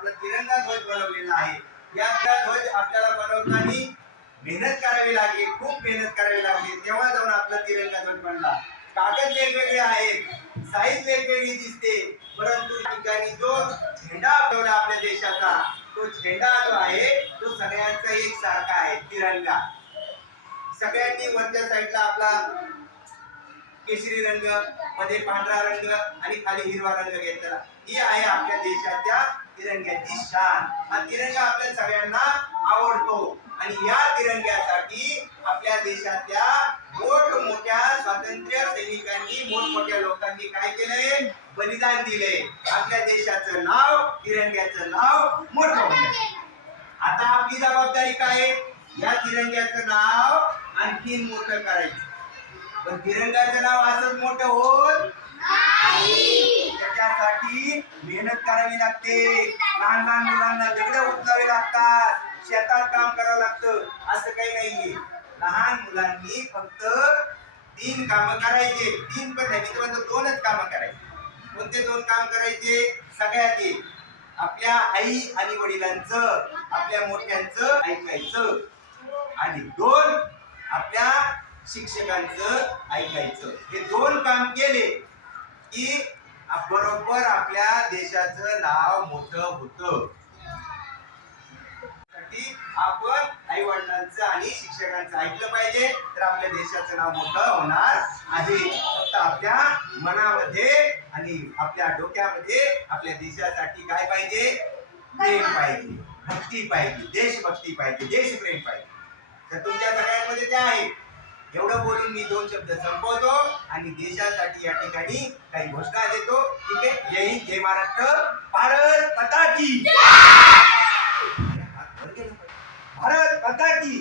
आपला तिरंगा ध्वज बनवलेला आहे. या ध्वज आपल्याला बनवताना मेहनत करावी लागली खूप मेहनत करावी लागली. तेव्हा जाऊन आपला तिरंगा ध्वज बनला. कागद वेगवेगळे आहेत साईज वेगवेगळी दिसते. परंतु ठिकाणी जो झेंडा आपल्याला आपल्या देशाचा तो झेंडा जो आहे तो सगळ्यांचा एक सारखा आहे तिरंगा. सगळ्यांनी वरच्या साईडला आपला केशरी रंगमध्ये पांढरा रंग आणि खाली हिरवा रंग घेतला. ही आहे आपल्या देशाच्या तिरंग्याची शान. हा तिरंगा आपल्या सगळ्यांना आवडतो. आणि या तिरंग्यासाठी आपल्या देशातल्या मोठ मोठ्या स्वातंत्र्य सैनिकांनी मोठमोठ्या लोकांनी काय केलंय? बलिदान दिले आपल्या देशाचं नाव तिरंग्याचं नाव मोठं आता आपली जबाबदारी काय आहे? या तिरंग्याचं नाव आणखीन मोठं करायचं. पण तिरंगाचं नाव असंच मोठं होत त्याच्यासाठी मेहनत करावी लागते. लहान लहान मुलांना दगड उचलावे लागतात. शेतात काम करावं लागतं. असं काही नाहीये. लहान मुलांनी फक्त तीन कामं करायचे. तीन पण नाही मी तर म्हणतो दोनच कामं करायचे. कोणते दोन काम करायचे? सगळ्यात एक आपल्या आई आणि वडिलांचं आपल्या मोठ्यांचं ऐकायचं. आणि दोन शिक्षकांचं ऐकायचं. हे दोन काम केले की बरोबर आपल्या देशाचं नाव मोठं होतं. आपण आई वडिलांचं आणि शिक्षकांचं ऐकलं पाहिजे. तर आपल्या देशाचं नाव मोठं होणार आहे. फक्त आपल्या मनामध्ये आणि आपल्या डोक्यामध्ये आपल्या देशासाठी काय पाहिजे? प्रेम पाहिजे. भक्ती पाहिजे. देशभक्ती पाहिजे. देशप्रेम पाहिजे. तर तुमच्या सगळ्यांमध्ये ते आहे. एवढं बोलून मी दोन शब्द संपवतो आणि देशासाठी या ठिकाणी काही घोषणा देतो. ठीक आहे? जय हिंद जय महाराष्ट्र भारत माता की भारत माता की